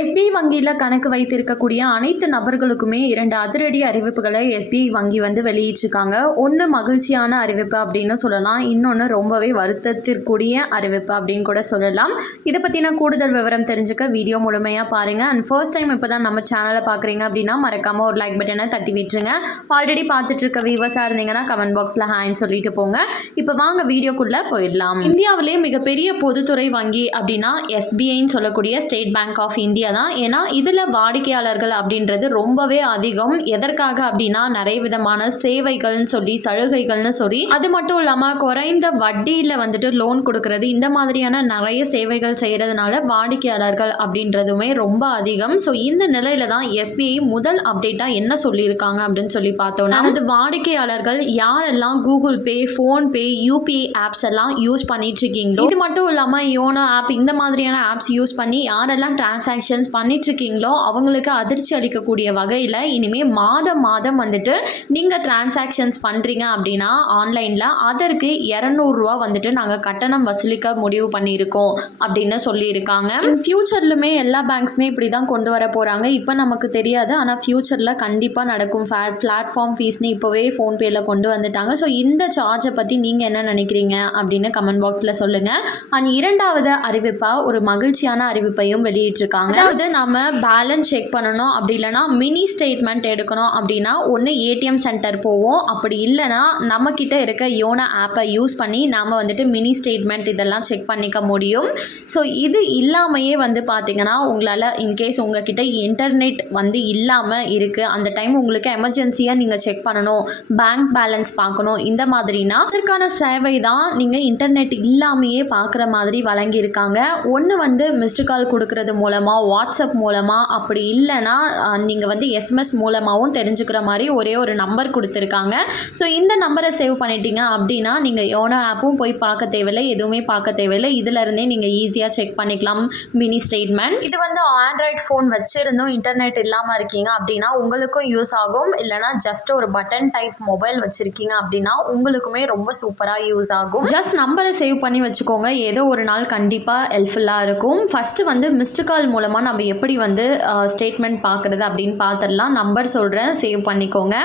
SBI வங்கியில் கணக்கு வைத்திருக்கக்கூடிய அனைத்து நபர்களுக்குமே 2 அதிரடி அறிவிப்புகளை எஸ்பிஐ வங்கி வெளியிட்டிருக்காங்க. ஒன்று மகிழ்ச்சியான அறிவிப்பு அப்படின்னு சொல்லலாம், இன்னொன்று ரொம்பவே வருத்தத்திற்குரிய அறிவிப்பு அப்படின்னு கூட சொல்லலாம். இதை பற்றின கூடுதல் விவரம் தெரிஞ்சுக்க வீடியோ முழுமையாக பாருங்கள். அண்ட் ஃபர்ஸ்ட் டைம் இப்போ தான் நம்ம சேனலை பார்க்குறீங்க அப்படின்னா மறக்காமல் ஒரு லைக் பட்டனை தட்டி விட்டுருங்க. ஆல்ரெடி பார்த்துட்டு இருக்க வியூவர்ஸாக இருந்தீங்கன்னா கமெண்ட் பாக்ஸில் ஹாய்ன்னு சொல்லிட்டு போங்க. இப்போ வாங்க வீடியோக்குள்ளே போயிடலாம். இந்தியாவிலே மிகப்பெரிய பொதுத்துறை வங்கி அப்படின்னா எஸ்பிஐன்னு சொல்லக்கூடிய ஸ்டேட் பேங்க் ஆஃப் இந்தியா தான். ஏன்னா இதில் வாடிக்கையாளர்கள் அப்படின்றது ரொம்பவே அதிகம். எதற்காக அப்படின்னா நிறைய விதமான சேவைகள்னு சொல்லி, சலுகைகள்னு சொல்லி, அது மட்டும் இல்லாமல் குறைந்த வட்டியில் லோன் கொடுக்கறது, இந்த மாதிரியான நிறைய சேவைகள் செய்கிறதுனால வாடிக்கையாளர்கள் அப்படின்றதுமே ரொம்ப அதிகம். ஸோ இந்த நிலையில தான் எஸ்பிஐ முதல் அப்டேட்டாக என்ன சொல்லியிருக்காங்க அப்படின்னு சொல்லி பார்த்தோம்னா, நமது வாடிக்கையாளர்கள் யாரெல்லாம் Google Pay, PhonePe, UPI apps எல்லாம் யூஸ் பண்ணிட்டு இருக்கீங்களோ, இது மட்டும் இல்லாமல் யோனோ ஆப், இந்த மாதிரியான ஆப்ஸ் யூஸ் பண்ணி யாரெல்லாம் டிரான்சாக்ஷன்ஸ் பண்ணிட்டு இருக்கீங்களோ அவங்களுக்கு அதிர்ச்சி அளிக்கக்கூடிய வகையில் இனிமேல் மாதம் நீங்கள் டிரான்சாக்ஷன்ஸ் பண்ணுறீங்க அப்படின்னா ஆன்லைனில் அதற்கு 200 ரூபா நாங்கள் கட்டணம் வசூலிக்க முடிவு பண்ணியிருக்கோம் அப்படின்னு சொல்லியிருக்காங்க. ஃபியூச்சர்லுமே எல்லா பேங்க்ஸுமே இப்படி தான் கொண்டு வர போகிறாங்க. இப்போ நமக்கு தெரியாது, ஆனால் ஃபியூச்சரில் கண்டிப்பாக நடக்கும். பிளாட்ஃபார்ம் ஃபீஸ்னு இப்போவே ஃபோன்பேயில் கொண்டு வந்துட்டாங்க. ஸோ இந்த சார்ஜை பற்றி நீங்கள் என்ன நினைக்கிறீங்க அப்படின்னு கமெண்ட் பாக்ஸில் சொல்லுங்கள். அண்ட் இரண்டாவது அறிவிப்பாக ஒரு மகிழ்ச்சியான அறிவிப்பையும் வெளியிட்டிருக்காங்க. அதாவது நம்ம பேலன்ஸ் செக் பண்ணணும், அப்படி இல்லைனா மினி ஸ்டேட்மெண்ட் எடுக்கணும் அப்படின்னா ஒன்று ஏடிஎம் சென்டர் போவோம், அப்படி இல்லைனா நம்மக்கிட்ட இருக்க யோனோ ஆப்பை யூஸ் பண்ணி நாம் மினி ஸ்டேட்மெண்ட் இதெல்லாம் செக் பண்ணிக்க முடியும். ஸோ இது இல்லாமையே பார்த்தீங்கன்னா உங்களால் இன்கேஸ் உங்ககிட்ட இன்டர்நெட் இல்லாமல் இருக்குது, அந்த டைம் உங்களுக்கு எமர்ஜென்சியாக நீங்கள் செக் பண்ணணும், பேங்க் பேலன்ஸ் பார்க்கணும், இந்த மாதிரினா அதற்கான சேவை தான் நீங்கள் இன்டர்நெட் இல்லாமையே பார்க்குற மாதிரி வழங்கியிருக்காங்க. ஒன்று மிஸ்டு கால் கொடுக்கறது மூலமாக, வாட்ஸ்அப் மூலமாக, அப்படி இல்லைனா நீங்கள் எஸ்எம்எஸ் மூலமாகவும் தெரிஞ்சுக்கிற மாதிரி ஒரே ஒரு நம்பர் கொடுத்துருக்காங்க. ஸோ இந்த நம்பரை சேவ் பண்ணிட்டீங்க அப்படின்னா நீங்கள் யோனோ ஆப்பும் போய் பார்க்க தேவையில்லை, எதுவுமே பார்க்க தேவையில்லை. இதிலருந்தே நீங்கள் ஈஸியாக செக் பண்ணிக்கலாம் மினி ஸ்டேட்மெண்ட். இது ஆண்ட்ராய்ட் ஃபோன் வச்சுருந்தும் இன்டர்நெட் இல்லாமல் இருக்கீங்க அப்படின்னா உங்களுக்கும் யூஸ் ஆகும். இல்லைனா ஜஸ்ட் ஒரு பட்டன் டைப் மொபைல் வச்சுருக்கீங்க அப்படின்னா உங்களுக்குமே ரொம்ப சூப்பராக யூஸ் ஆகும். ஜஸ்ட் நம்பரை சேவ் பண்ணி வச்சுக்கோங்க, ஏதோ ஒரு நாள் கண்டிப்பாக ஹெல்ப்ஃபுல்லாக இருக்கும். ஃபஸ்ட்டு மிஸ்டு கால் மூலமாக நம்ம எப்படி ஸ்டேட்மெண்ட் பார்க்குறது அப்படின்னு பார்த்துடலாம். நம்பர் சொல்கிறேன், சேவ் பண்ணிக்கோங்க.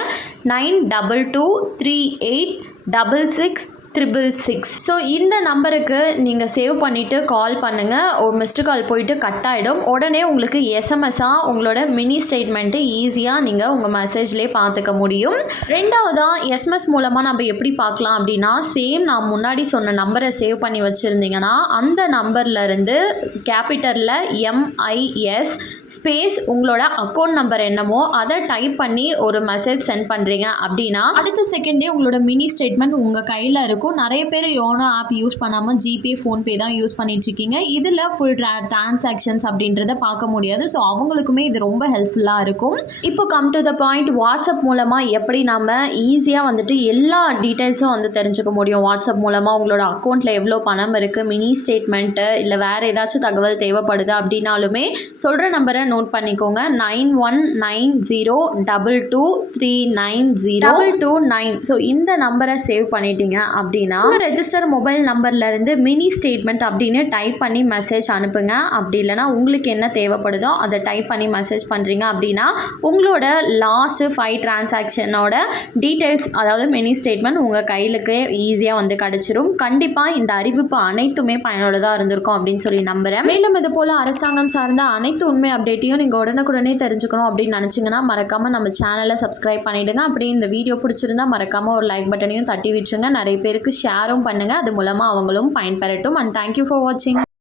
92386666. ஸோ இந்த நம்பருக்கு நீங்கள் சேவ் பண்ணிவிட்டு கால் பண்ணுங்கள். ஒரு மிஸ்டு கால் போயிட்டு கட் ஆகிடும். உடனே உங்களுக்கு எஸ்எம்எஸ்ஸாக உங்களோட மினி ஸ்டேட்மெண்ட்டு ஈஸியாக நீங்கள் உங்கள் மெசேஜ்லேயே பார்த்துக்க முடியும். ரெண்டாவதாக எஸ்எம்எஸ் மூலமாக நம்ம எப்படி பார்க்கலாம் அப்படின்னா, சேம் நான் முன்னாடி சொன்ன நம்பரை சேவ் பண்ணி வச்சுருந்தீங்கன்னா அந்த நம்பர்லேருந்து கேபிட்டலில் MIS ஸ்பேஸ் உங்களோட அக்கௌண்ட் நம்பர் என்னமோ அதை டைப் பண்ணி ஒரு மெசேஜ் சென்ட் பண்ணுறீங்க அப்படின்னா அடுத்த செகண்டே உங்களோட மினி ஸ்டேட்மெண்ட் உங்கள் கையில் இருக்கும். நிறைய பேர் யோனோ ஆப் யூஸ் பண்ணாமல் ஜிபே, ஃபோன்பே தான் யூஸ் பண்ணிட்டு இருக்கீங்க. இதில் ஃபுல் டிரான்சாக்ஷன்ஸ் அப்படின்றத பார்க்க முடியாது. ஸோ அவங்களுக்குமே இது ரொம்ப ஹெல்ப்ஃபுல்லாக இருக்கும். இப்போ come to the point, WhatsApp மூலமாக எப்படி நம்ம ஈஸியாக எல்லா டீட்டெயில்ஸும் தெரிஞ்சுக்க முடியும். வாட்ஸ்அப் மூலமாக உங்களோட அக்கௌண்ட்டில் எவ்வளோ பணம் இருக்குது, மினி ஸ்டேட்மெண்ட்டு இல்லை வேறு ஏதாச்சும் தகவல் தேவைப்படுது அப்படின்னாலுமே சொல்கிற நம்பரை நோட் பண்ணிக்கோங்க. 919022390229. ஸோ இந்த நம்பரை சேவ் பண்ணிட்டீங்க அப்படின்னா ரெஜிஸ்டர் மொபைல் நம்பர்லேருந்து மினி ஸ்டேட்மெண்ட் அப்படின்னு டைப் பண்ணி மெசேஜ் அனுப்புங்க. அப்படி இல்லைனா உங்களுக்கு என்ன தேவைப்படுதோ அதை டைப் பண்ணி மெசேஜ் பண்ணுறீங்க அப்படின்னா உங்களோட லாஸ்ட்டு 5 டிரான்சாக்ஷனோட டீட்டெயில்ஸ், அதாவது மினி ஸ்டேட்மெண்ட் உங்கள் கையிலுக்கு ஈஸியாக கிடச்சிரும். கண்டிப்பாக இந்த அறிவிப்பு அனைத்துமே பயனுள்ளதாக இருந்திருக்கும் அப்படின்னு சொல்லி நம்புகிறேன். மேலும் இது போல் அரசாங்கம் சார்ந்த அனைத்து உண்மை அப்டேட்டையும் நீங்கள் உடனுக்குடனே தெரிஞ்சுக்கணும் அப்படின்னு நினச்சிங்கன்னா மறக்காமல் நம்ம சேனலை சப்ஸ்கிரைப் பண்ணிவிடுங்க. அப்படி இந்த வீடியோ பிடிச்சிருந்தா மறக்காமல் ஒரு லைக் பட்டனையும் தட்டி விட்டுருங்க. நிறைய பேருக்கு ஷேரும் பண்ணுங்கள், அது மூலமாக அவங்களும் பயன்பெறட்டும். அண்ட் தேங்க்யூ ஃபார் வாட்சிங்.